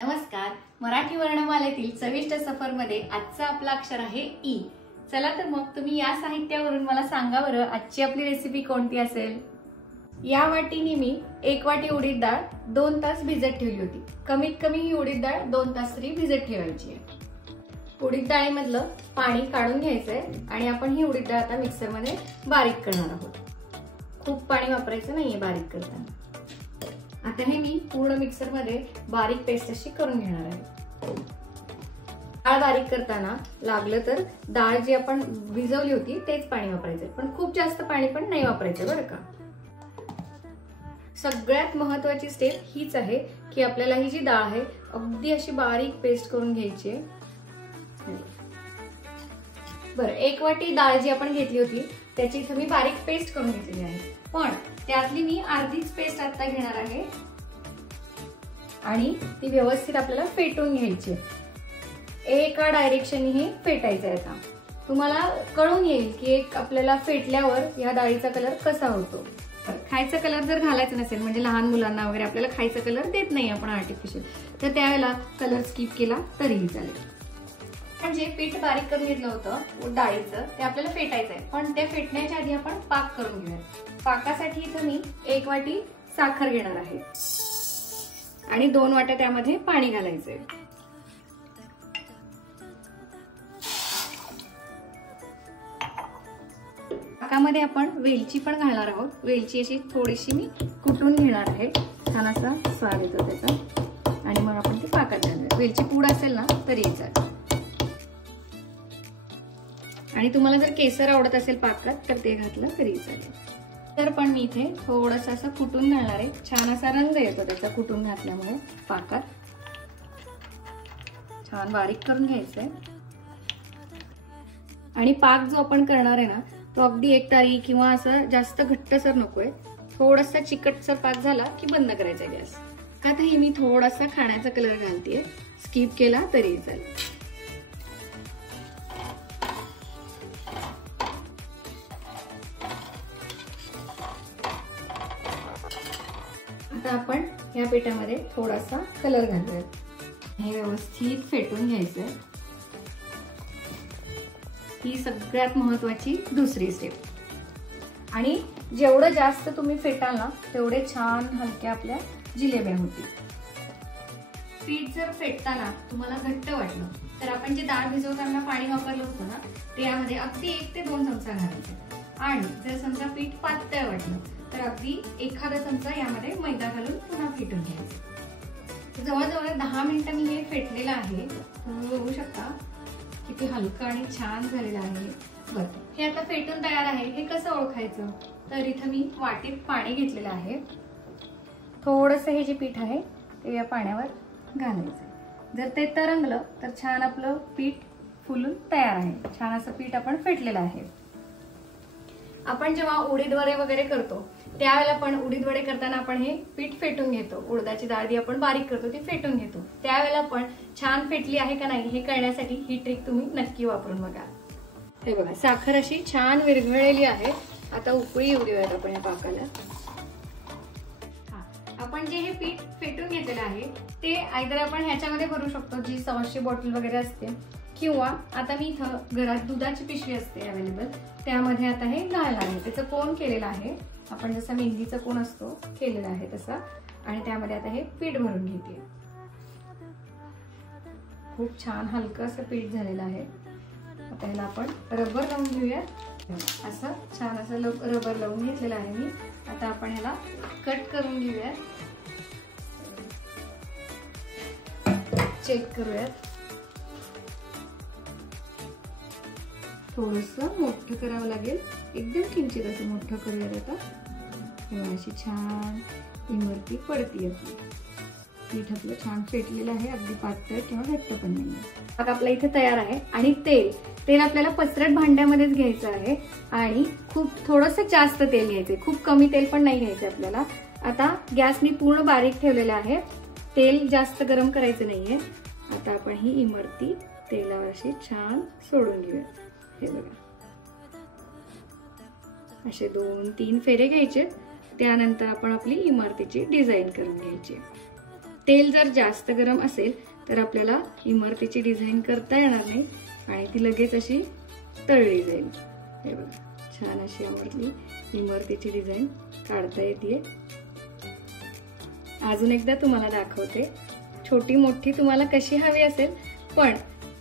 नमस्कार, मराठी वर्णमालेतील चविष्ट सफरमध्ये आजचा आपला अक्षर आहे ई। चला तर मग तुम्ही या साहित्यावरून मला सांगा बरं आजची आपली रेसिपी कोणती असेल। या वाटीने मी 1 वाटी उडीद डाळ 2 तास भिजत ठेवली होती। कमीत कमी ही उडीद डाळ 2 तास तरी भिजत ठेवायची आहे। उडीद डाळीमधलं पाणी काढून घ्यायचंय आणि आपण ही उडीद डाळ आता मिक्सर मध्ये बारीक करणार आहोत। खूप पाणी वापरायचं नाहीये बारीक करताना। आता हे मी पूर्ण मिक्सर मध्ये बारीक पेस्ट अशी करून घेणार आहे। डाळ बारीक करताना लागलं तर डाळ जी आपण भिजवली होती तेच पाणी वापरायचं, पण खूप जास्त पाणी पण नाही वापरायचं बरं का। सगळ्यात महत्त्वाची स्टेप हीच आहे की आपल्याला ही जी डाळ आहे अगदी अशी बारीक पेस्ट करून घ्यायची आहे। बरं, 1 वाटी डाळ जी आपण घेतली होती त्याची इथे मी बारीक पेस्ट करून घेतलेली आहे, पण त्यातली मी अर्धीच पेस्ट आता घेणार आहे आणि ती व्यवस्थित आपल्याला फेटून घ्यायची आहे। एका डायरेक्शनने हे फेटायचं आहे। आता तुम्हाला कळून येईल की एक आपल्याला फेटल्यावर या डाळीचा कलर कसा होतो। खायचा कलर जर घालायचा नसेल, म्हणजे लहान मुलांना वगैरे आपल्याला खायचा कलर देत नाही आपण आर्टिफिशियल, तर त्यावेळेला कलर स्किप केला तरीही चालेल। पण जे पीठ बारीक करून घेतलं होतं डाळीचं ते आपल्याला फेटायचं आहे, पण ते फेटण्याच्या आधी आपण पाक करून घेऊया। पाकासाठी इथं मी 1 वाटी साखर घेणार आहे आणि 2 वाट्या त्यामध्ये पाणी घालायचंय। पाकामध्ये आपण वेलची पण घालणार आहोत। वेलची अशी थोडीशी मी कुटून घेणार आहे, छान असा स्वाद येतो त्याचा, आणि मग आपण ते पाकात घालूया। वेलची पूड असेल ना तरी चालेल, आणि तुम्हाला जर केसर आवडत असेल पाकात तर ते घातलं तरी चालेल। तर पण मी इथे थोडंसं असं कुटून घालणार आहे, छान असा रंग येतो त्याचा कुटून घातल्यामुळे। पाकात छान बारीक करून घ्यायचंय, आणि पाक जो आपण करणार आहे ना तो अगदी एकतारी किंवा असं जास्त घट्टसर नकोय। थोडासा चिकटसर पाक झाला की बंद करायचा गॅस। आता ही मी थोडासा खाण्याचा कलर घालतेय, स्किप केला तरी चालेल। आता आपण या पिठामध्ये थोडासा कलर घालूया। हे व्यवस्थित फेटून घ्यायचंय। ही सगळ्यात महत्त्वाची दुसरी स्टेप। आणि जेवढं जास्त तुम्ही फेटाल ना तेवढे छान हलक्या आपल्या जिलेब्या होतील। पीठ जर फेटताना तुम्हाला घट्ट वाटलं तर आपण जे डाळ भिजवताना पाणी वापरलं होतं ना त्यामध्ये अगदी 1 ते 2 चमचा घालायचे, आणि जर समजा पीठ पातळ वाटलं तर अगदी एखादा चमचा यामध्ये मैदा घालून पुन्हा फेटून घ्यायचं। जवळजवळ 10 मिनिटं मी हे फेटलेलं आहे। तुम्ही बघू शकता किती हलकं आणि छान झालेलं आहे। बरं, हे आता फेटून तयार आहे। हे कसं ओळखायचं, तर इथं मी वाटीत पाणी घेतलेलं आहे। थोडंसं हे जे पीठ आहे ते या पाण्यावर घालायचं। जर ते तरंगलं तर छान आपलं पीठ फुलून तयार आहे। छान असं पीठ आपण फेटलेलं आहे। आपण जेव्हा उडीद वडे वगैरे करतो त्यावेळेला पण उडीद वडे करताना आपण हे पीठ फेटून घेतो। उडदाची डाळ जी आपण बारीक करतो ती फेटून घेतो, त्यावेळेला पण छान फेटली आहे का नाही हे कळण्यासाठी ही ट्रिक तुम्ही नक्की वापरून बघा। हे बघा, साखर अशी छान विरघळलेली आहे। आता उकळी येऊ देऊयात आपण या पाकाला। आपण जे हे पीठ फेटून घेतलेलं आहे ते आयदर आपण ह्याच्यामध्ये भरू शकतो, जी सॉसची बॉटल वगैरे असते, किंवा आता मी इथं घरात दुधाची पिशवी असते अवेलेबल, त्यामध्ये आता हे घालणार आहे। त्याचं कोण केलेलं आहे, आपण जसा मेहंदीचा कोण असतो केलेला आहे तसा, आणि त्यामध्ये आता हे पीठ भरून घेते। खूप छान हलकं असं पीठ झालेलं आहे। आता ह्याला आपण रबर लावून घेऊया। असं छान असं रबर लावून घेतलेलं आहे मी। आता आपण ह्याला कट करून घेऊया, चेक करूयात। थोडंसं मोठं करावं लागेल, एकदम किंचित असं मोठं करूयात। आता तेव्हा अशी छान इमरती पडती आपली। पीठ आपलं छान फेटलेलं आहे, अगदी पातळ किंवा घट्ट पण नाही। आता आपला इथे तयार आहे। आणि तेल आपल्याला पसरट भांड्यामध्येच घ्यायचं आहे, आणि खूप थोडंसं जास्त तेल घ्यायचंय, खूप कमी तेल पण नाही घ्यायचं आपल्याला। आता गॅस मी पूर्ण बारीक ठेवलेला आहे, तेल जास्त गरम करायचं नाहीये। आता आपण ही इमरती तेलावर अशी छान सोडून घेऊया। हे बघा, असे 2-3 फेरे घ्यायचे, त्यानंतर आपण आपली इमरतीची डिझाईन करून घ्यायची। तेल जर जास्त गरम असेल तर आपल्याला इमरतीची डिझाईन करता येणार नाही आणि ती लगेच अशी तळली जाईल. हे बघा, छान अशी आवडली इमरतीची डिझाईन काढता येते. अजून एकदा तुम्हाला दाखवते. छोटी मोठी तुम्हाला कशी हवी असेल, पण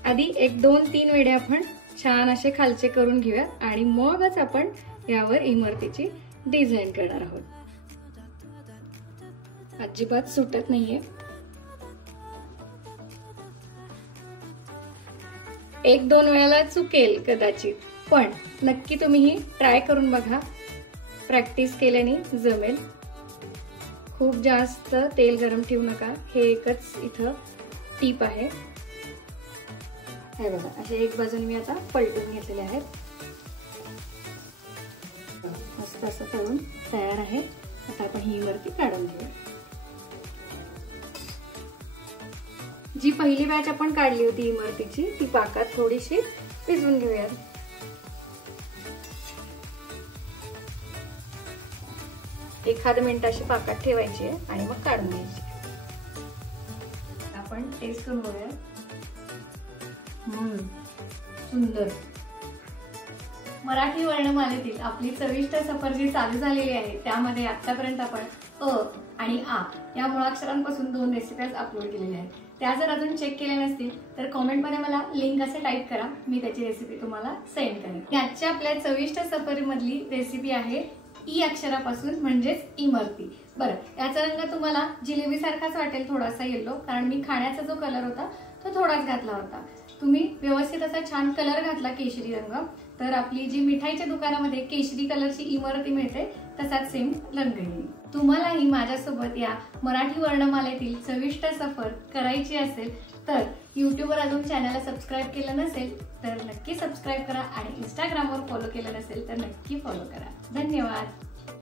आधी 1 2 3 वेळे आपण छान असे खालचे करून घेऊया आणि मगच आपण यावर इमरतीची डिझाईन करणार आहोत. अजिबात सुटत नाहीये. 1 2 वेळेला चुकेल कदाचित, पण नक्की तुम्ही ही ट्राय करून बघा. प्रॅक्टिस केल्याने जमेल. खूप जास्त तेल गरम ठेवू नका. हे एकच इथं टीप आहे. हे बघा, असे एक बाजून मी आता पलटून घेतलेले आहेत. मस्त असं तळून तयार आहे. आता आपण ही इमरती काढून घेऊया. जी पहिली बॅच आपण काढली होती इमरतीची, ती पाकात थोडीशी भिजवून घेऊयात. एखाद मिनिट अशी पाकात ठेवायची आहे आणि मग काढून घ्यायची. आपण टेस्ट करून बघूया. सुंदर. मराठी वर्णमालेतील आपली चविष्ट सफर जी चालू झालेली आहे त्यामध्ये आतापर्यंत आपण अ आणि आ या मुळाक्षरांपासून 2 रेसिपीज अपलोड केलेल्या आहेत. त्या जर अजून चेक केल्या नसतील तर कमेंटमध्ये मला लिंक असे टाईप करा, मी त्याची रेसिपी तुम्हाला सेंड करेन. याच्या आपल्या चविष्ट सफर मधली रेसिपी आहे ई अक्षरापासून, म्हणजेच इमरती. बरं, याचा रंग तुम्हाला जिलेबी सारखाच वाटेल, थोडासा येलो, कारण मी खाण्याचा जो कलर होता तो थोडाच घातला होता. तुम्ही व्यवस्थित असा छान कलर घातला केशरी रंग तर आपली जी मिठाईच्या दुकानामध्ये केशरी कलरची इमरती मिळते तसाच सेम रंग येईल. तुम्हालाही माझ्यासोबत या मराठी वर्णमालेतील चविष्ट सफर करायची असेल तर यूट्यूबवर अजून चॅनलला सबस्क्राईब केलं नसेल तर नक्की सबस्क्राईब करा आणि इंस्टाग्रामवर फॉलो केलं नसेल तर नक्की फॉलो करा. धन्यवाद.